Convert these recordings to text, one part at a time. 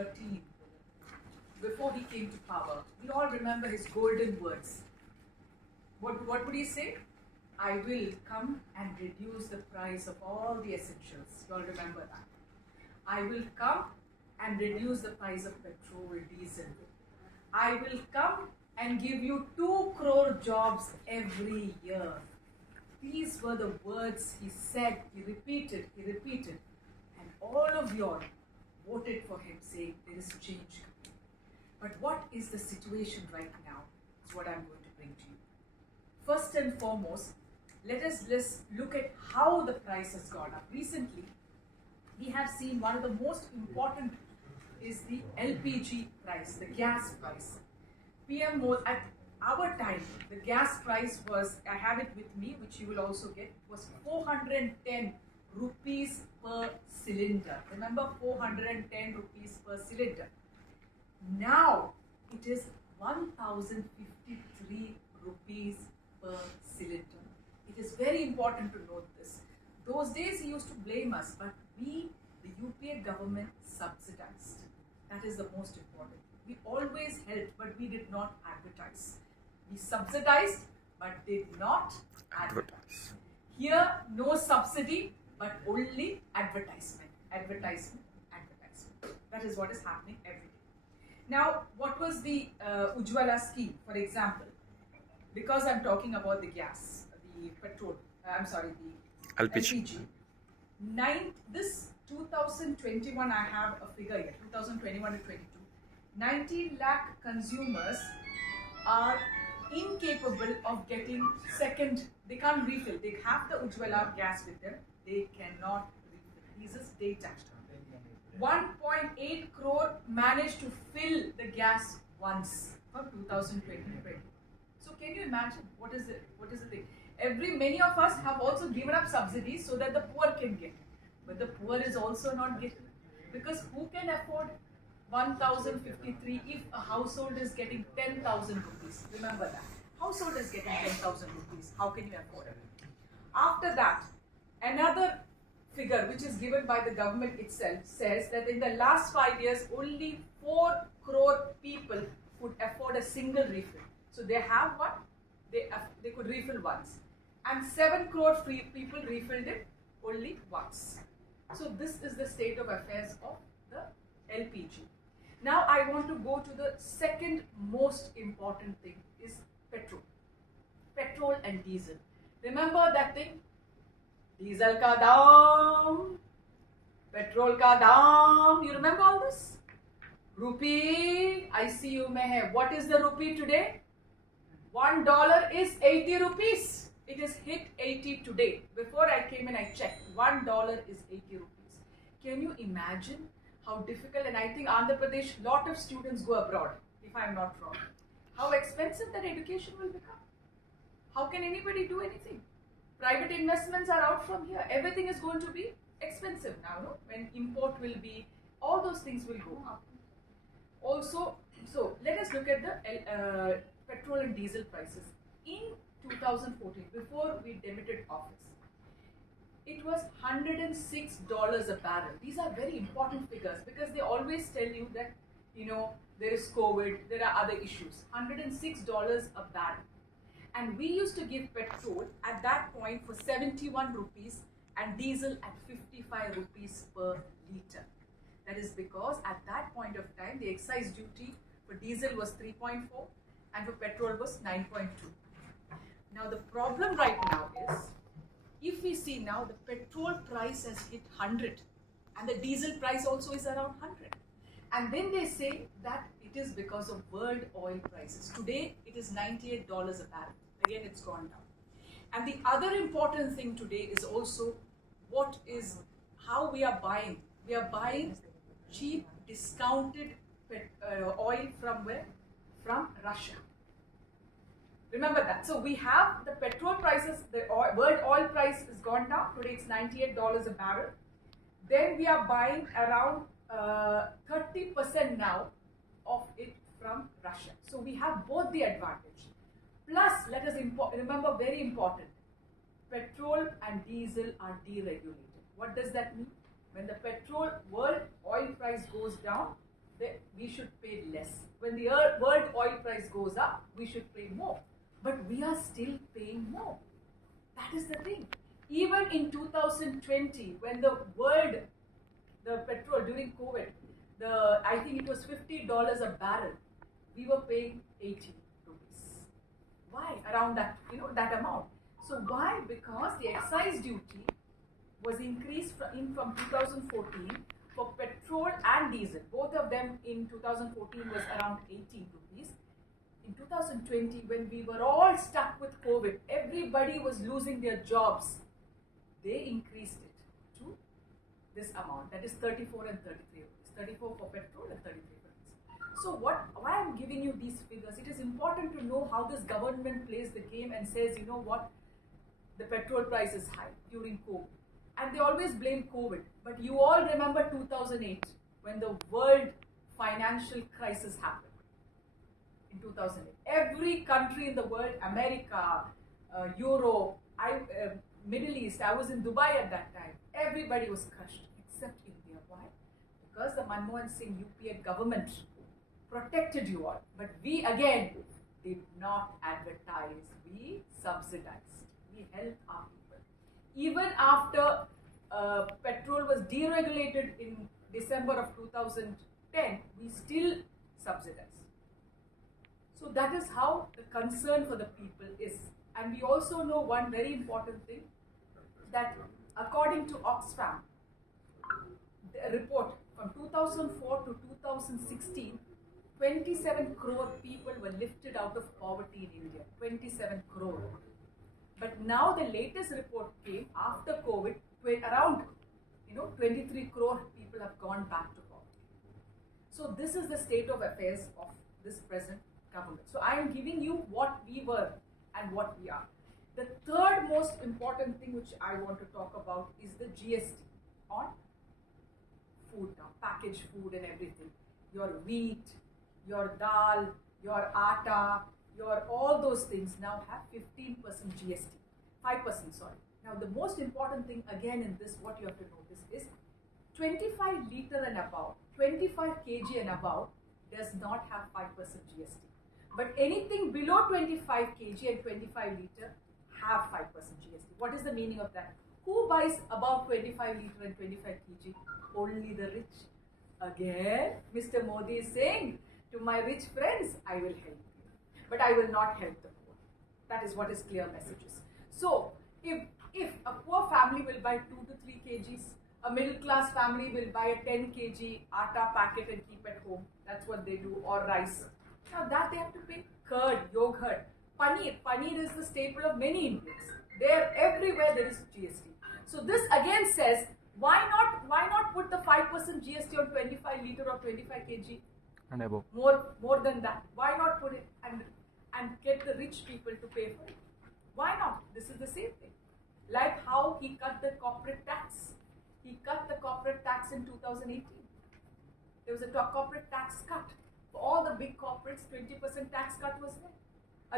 2013, before he came to power, we all remember his golden words. What would he say? I will come and reduce the price of all the essentials. You all remember that. I will come and reduce the price of petrol, diesel. I will come and give you 2 crore jobs every year. These were the words he said, he repeated, and all of you all voted for him, saying there is change coming. But what is the situation right now is what I'm going to bring to you. First and foremost, let us look at how the price has gone up. Recently, we have seen one of the most important is the LPG price, the gas price. At our time, the gas price was, I have it with me, which you will also get, was 410 rupees per cylinder. Remember, 410 rupees per cylinder. Now, it is 1053 rupees per cylinder. It is very important to note this. Those days he used to blame us, but we, the UPA government, subsidized. That is the most important. We always helped, but we did not advertise. We subsidized, but did not advertise. Here, no subsidy, but only advertisement. Advertisement. That is what is happening every day. Now, what was the Ujjwala scheme, for example? Because I'm talking about the gas, the petrol, the LPG. This 2021, I have a figure here, 2021 to 22. 19 lakh consumers are incapable of getting second, they can't refill. They have the Ujjwala gas with them, they cannot refill. This is data. 1.8 crore managed to fill the gas once from 2020. So can you imagine what is the thing? Many of us have also given up subsidies so that the poor can get. But the poor is also not getting, because who can afford 1053 if a household is getting 10,000 rupees? Remember that. Household is getting 10,000 rupees. How can you afford it? After that, another figure which is given by the government itself says that in the last 5 years, only 4 crore people could afford a single refill. So they have one, they could refill once. And 7 crore people refilled it only once. So this is the state of affairs of the LPG. Now I want to go to the second most important thing is petrol. Petrol and diesel. Remember that thing? Diesel ka daam, petrol ka daam. You remember all this? Rupee, ICU mein hai. What is the rupee today? $1 is 80 rupees. It is hit 80 today. Before I came in, I checked. $1 is 80 rupees. Can you imagine how difficult? And I think Andhra Pradesh, lot of students go abroad, if I am not wrong. How expensive that education will become. How can anybody do anything? Private investments are out from here. Everything is going to be expensive now, no? When import will be, all those things will go up. Also, so let us look at the petrol and diesel prices. In 2014, before we demitted office, it was $106 a barrel. These are very important figures because they always tell you that, you know, there is COVID, there are other issues. $106 a barrel. And we used to give petrol at that point for 71 rupees and diesel at 55 rupees per litre. That is because at that point of time, the excise duty for diesel was 3.4 and for petrol was 9.2. Now the problem right now is, if we see now the petrol price has hit 100 and the diesel price also is around 100. And then they say that it is because of world oil prices. Today it is $98 a barrel. Again, it's gone down. And the other important thing today is also how we are buying. We are buying cheap, discounted oil from where? From Russia. Remember that. So we have the petrol prices, the world oil price has gone down. Today it's $98 a barrel. Then we are buying around 30% now of it from Russia. So we have both the advantage. Plus, let us remember, very important, petrol and diesel are deregulated. What does that mean? When the petrol world oil price goes down, we should pay less. When the world oil price goes up, we should pay more. But we are still paying more. That is the thing. Even in 2020, when the petrol during COVID, I think it was $50 a barrel, we were paying 80 rupees. Why? Around that, that amount. So why? Because the excise duty was increased from 2014 for petrol and diesel. Both of them in 2014 was around 80 rupees. In 2020, when we were all stuck with COVID, everybody was losing their jobs, they increased it to this amount, that is 34 and 33 rupees. 34 for petrol and 33 for diesel. So why I'm giving you these figures, it is important to know how this government plays the game and says, you know what, the petrol price is high during COVID. And they always blame COVID. But you all remember 2008 when the world financial crisis happened. In 2008, every country in the world, America, Europe, Middle East, I was in Dubai at that time, everybody was crushed except India. Why? Because the Manmohan Singh UPA government protected you all. But we again did not advertise, we subsidized, we helped our people. Even after petrol was deregulated in December of 2010, we still subsidized. So that is how the concern for the people is. And we also know one very important thing, that according to Oxfam, the report from 2004 to 2016, 27 crore people were lifted out of poverty in India. 27 crore. But now the latest report came after COVID, around 23 crore people have gone back to poverty. So this is the state of affairs of this present government. So I am giving you what we were and what we are. The third most important thing which I want to talk about is the GST on food now, packaged food and everything. Your wheat, your dal, your atta, your all those things now have 15% GST, 5%, sorry. Now the most important thing again in this, what you have to notice is 25 liter and above, 25 kg and above does not have 5% GST. But anything below 25 kg and 25 liter have 5% GST. What is the meaning of that? Who buys above 25 liter and 25 kg? Only the rich. Again, Mr. Modi is saying to my rich friends, I will help you, but I will not help the poor. That is what his clear message is. So, if a poor family will buy 2 to 3 kgs, a middle class family will buy a 10 kg atta packet and keep at home. That's what they do, or rice. Now that they have to pay. Curd, yogurt, paneer. Paneer is the staple of many Indians. There, everywhere there is GST. So this again says, why not put the 5% GST on 25 liter or 25 kg? And above. More than that. Why not put it and get the rich people to pay for it? Why not? This is the same thing. Like how he cut the corporate tax. He cut the corporate tax in 2018. There was a corporate tax cut. For all the big corporates, 20% tax cut was there.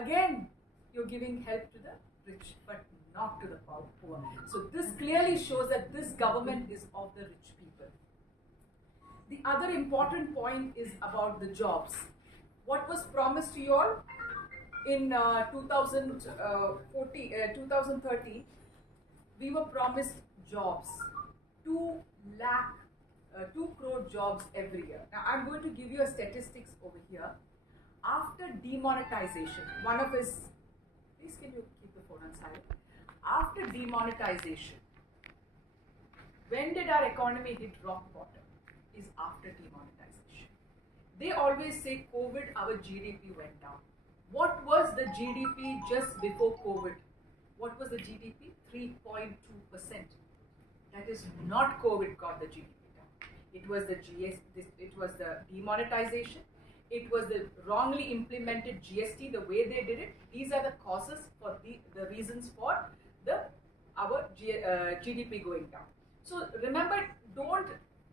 Again, you're giving help to the rich, but not to the poor. So this clearly shows that this government is of the rich people. The other important point is about the jobs. What was promised to you all in 2013? We were promised jobs. 2 crore jobs every year. Now I'm going to give you a statistics over here. After demonetization, please can you keep the phone on silent? After demonetization, when did our economy hit rock bottom? Is after demonetization. They always say COVID, our GDP went down. What was the GDP just before COVID? What was the GDP? 3.2%. That is not COVID got the GDP down. It was the it was the demonetization. It was the wrongly implemented GST, the way they did it. These are the causes for the reasons for our GDP going down. So remember,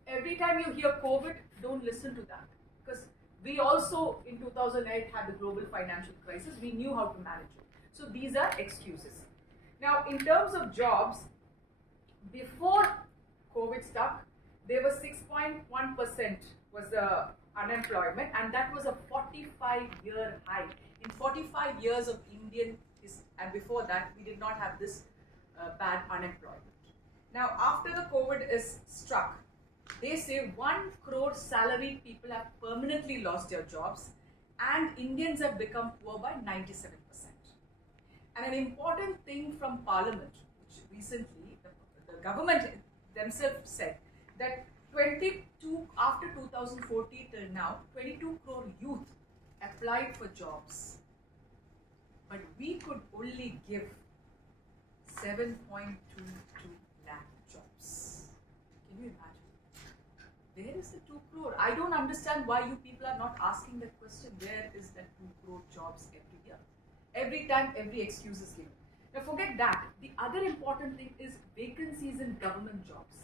every time you hear COVID, don't listen to that. Because we also in 2008 had the global financial crisis. We knew how to manage it. So these are excuses. Now in terms of jobs, before COVID stuck, there was 6.1% was the unemployment, and that was a 45-year high. In 45 years of Indian history, and before that, we did not have this bad unemployment. Now, after the COVID is struck, they say 1 crore salaried people have permanently lost their jobs, and Indians have become poor by 97%. And an important thing from Parliament, which recently the government themselves said, that after 2014 till now, 22 crore youth applied for jobs, but we could only give 7.22 lakh jobs. Can you imagine? Where is the 2 crore? I don't understand why you people are not asking that question. Where is that 2 crore jobs every year? Every time, every excuse is given. Now forget that. The other important thing is vacancies in government jobs.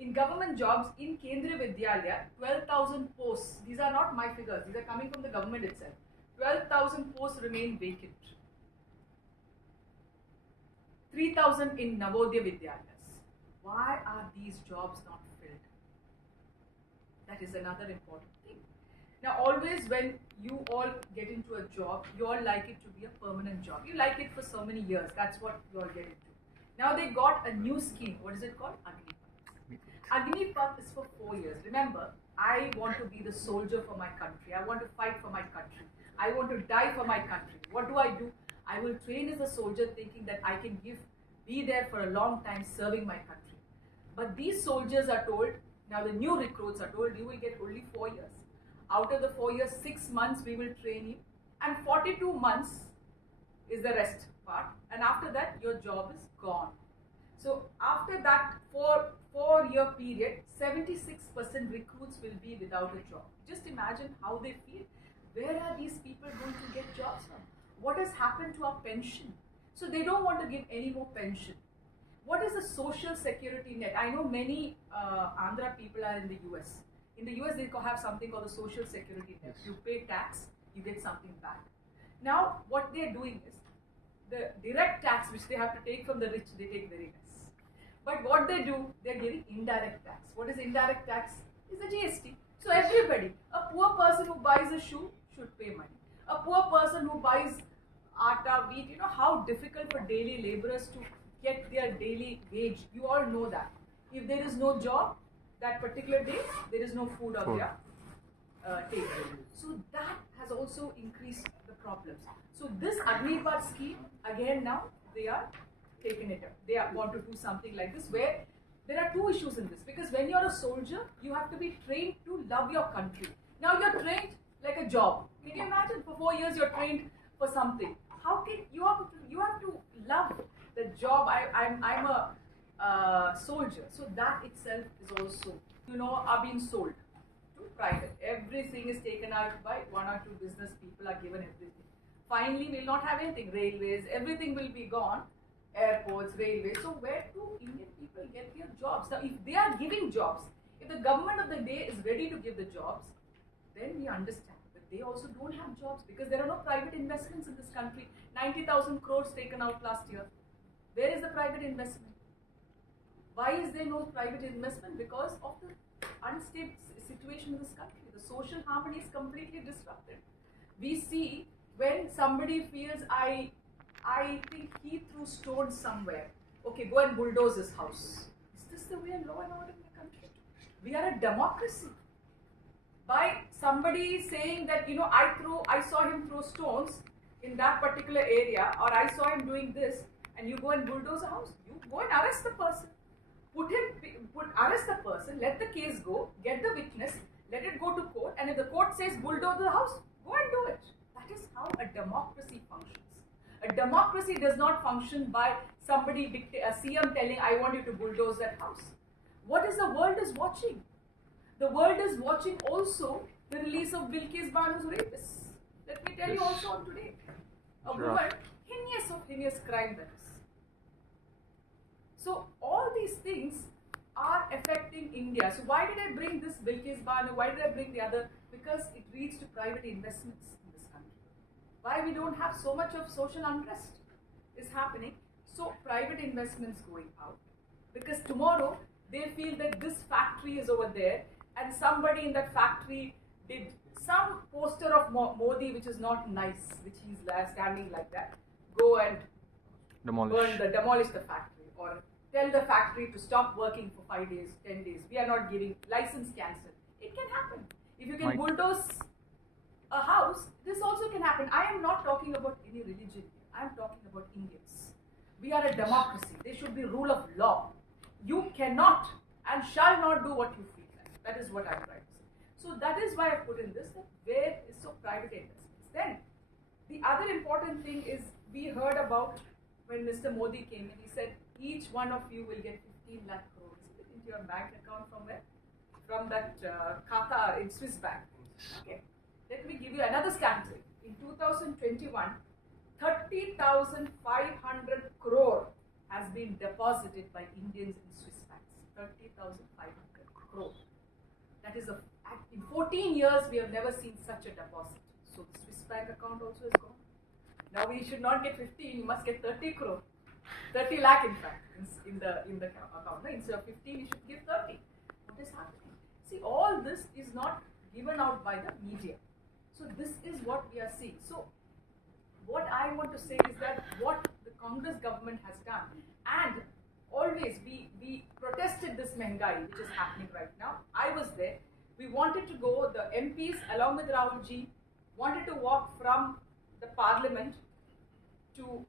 In government jobs, in Kendriya Vidyalaya, 12,000 posts, these are not my figures, these are coming from the government itself. 12,000 posts remain vacant. 3,000 in Navodaya Vidyalayas. Why are these jobs not filled? That is another important thing. Now always when you all get into a job, you all like it to be a permanent job. You like it for so many years, that's what you all get into. Now they got a new scheme, what is it called? Agnipath. Agnipath is for 4 years. Remember, I want to be the soldier for my country. I want to fight for my country. I want to die for my country. What do? I will train as a soldier thinking that I can be there for a long time serving my country. But these soldiers are told, now the new recruits are told, you will get only 4 years. Out of the 4 years, 6 months we will train you, and 42 months is the rest part, and after that your job is gone. So after that 4-year period, 76% recruits will be without a job. Just imagine how they feel. Where are these people going to get jobs from? What has happened to our pension? So they don't want to give any more pension. What is the social security net? I know many Andhra people are in the US. In the US, they have something called the social security net. You pay tax, you get something back. Now, what they're doing is, the direct tax which they have to take from the rich, they take very less. But what they do, they're giving indirect tax. What is indirect tax? Is the GST. So everybody, a poor person who buys a shoe should pay money. A poor person who buys atta, wheat, you know how difficult for daily laborers to get their daily wage. You all know that. If there is no job, that particular day, there is no food on their table. So that has also increased the problems. So this Agnipath scheme, again now, they are taking it up. They want to do something like this, where there are two issues in this. Because when you're a soldier, you have to be trained to love your country. Now you're trained like a job. Can you imagine? For 4 years you're trained for something. How can you have to love the job? I'm a soldier. So that itself is also, are being sold to private. Everything is taken out by 1 or 2 business people, are given everything. Finally, we'll not have anything. Railways, everything will be gone. Airports, railways. So where do Indian people get their jobs? Now, if they are giving jobs, if the government of the day is ready to give the jobs, then we understand. But they also don't have jobs because there are no private investments in this country. 90,000 crores taken out last year. Where is the private investment? Why is there no private investment? Because of the unstable situation in this country. The social harmony is completely disrupted. We see when somebody feels, I think he threw stones somewhere. Okay, go and bulldoze his house. Is this the way of law and order in the country? We are a democracy. By somebody saying that, I saw him throw stones in that particular area, or I saw him doing this, and you go and bulldoze a house, you go and arrest the person. Arrest the person, let the case go, get the witness, let it go to court, and if the court says bulldoze the house, go and do it. That is how a democracy functions. A democracy does not function by somebody, a CM telling, I want you to bulldoze that house. What is the world is watching? The world is watching also the release of Bilkis Banu's rapists. Let me tell you also on today. A woman, heinous crime that is. So all these things are affecting India. So why did I bring this Bilkis Banu? Why did I bring the other? Because it leads to private investments in this country. Why we don't have so much of social unrest is happening. So private investments going out. Because tomorrow they feel that this factory is over there and somebody in that factory did some poster of Modi which is not nice, which he's standing like that, go and demolish the factory, or tell the factory to stop working for 5 days, 10 days, we are not giving license, cancel. It can happen. If you can bulldoze a house, this also can happen. I am not talking about any religion. I am talking about Indians. We are a democracy. There should be rule of law. You cannot and shall not do what you feel like. That is what I am trying to say. So that is why I put in this, that where is so private investments. Then the other important thing is, we heard about when Mr. Modi came in, he said each one of you will get 15 lakh crores into your bank account from where? From that Khata in Swiss bank. Okay. Let me give you another statistic. In 2021, 30,500 crore has been deposited by Indians in Swiss banks. 30,500 crore. That is in 14 years we have never seen such a deposit. So the Swiss bank account also is gone. Now we should not get 15, you must get 30 crore. 30 lakh in fact in the account. Instead of 15 you should give 30. What is happening? See, all this is not given out by the media. So this is what we are seeing. So what I want to say is that what the Congress government has done, and always we protested this mehengai which is happening right now. I was there. We wanted to go, the MPs along with Rahul ji wanted to walk from the parliament to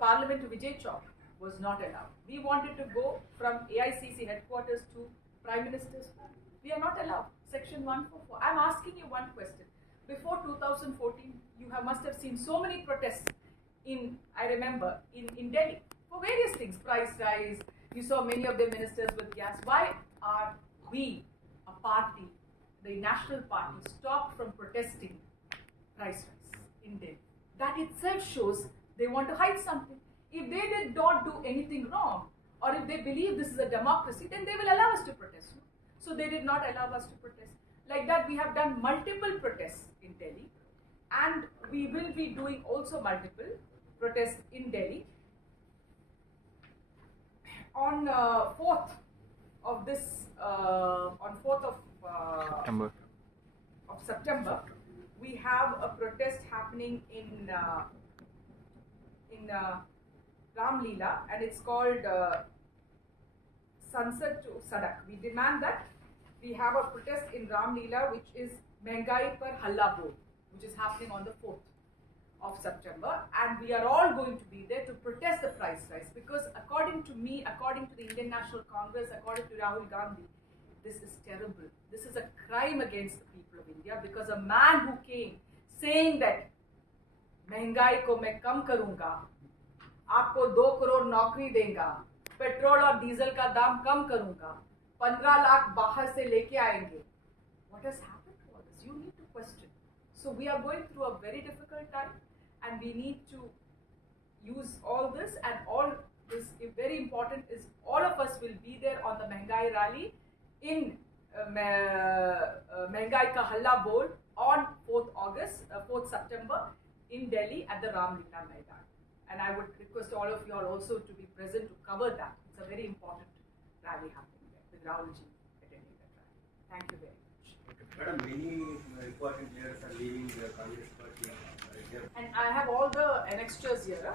parliament to Vijay Chowk, was not allowed. We wanted to go from AICC headquarters to Prime Minister's home. We are not allowed. Section 144. I'm asking you one question. Before 2014, you must have seen so many protests I remember, in Delhi for various things, price rise. You saw many of the ministers with gas. Why are we, a party, the national party, stopped from protesting price rise in Delhi? That itself shows they want to hide something. If they did not do anything wrong, or if they believe this is a democracy, then they will allow us to protest. So they did not allow us to protest. Like that, we have done multiple protests in Delhi, and we will be doing also multiple protests in Delhi. On 4th of September, we have a protest happening in Ram Leela, and it's called Sansad to Sadak. We demand that we have a protest in Ram Leela, which is Mehengai Par Halla Bol, which is happening on the 4th of September, and we are all going to be there to protest the price rise, because according to me, according to the Indian National Congress, according to Rahul Gandhi, this is terrible. This is a crime against the people of India, because a man who came saying that महंगाई को मैं कम करूंगा, आपको 2 करोड़ नौकरी देगा, petrol और diesel का दाम कम करूंगा, 15 लाख बाहर से लेके आएंगे. What has happened to all this? You need to question. So we are going through a very difficult time, and we need to use all this, and all this very important is all of us will be there on the Mehengai rally in Mehengai Ka Halla Bol on 4th September in Delhi at the Ram Leela Maidan. And I would request all of you all also to be present to cover that. It's a very important rally happening there with Rahul ji attending that rally. Thank you very much. Madam, many important leaders are leaving the Congress party. And I have all the annexures here.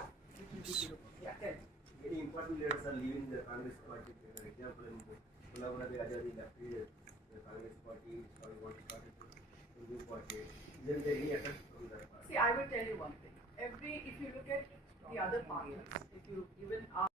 Yeah, tell me. Many important leaders are leaving the Congress party. For example, in Ghulam Nabi Azadi left the Congress party, so he wants to start a new party. Isn't there any effect from that party? See, I will tell you one thing. If you look at the other parties, if you even ask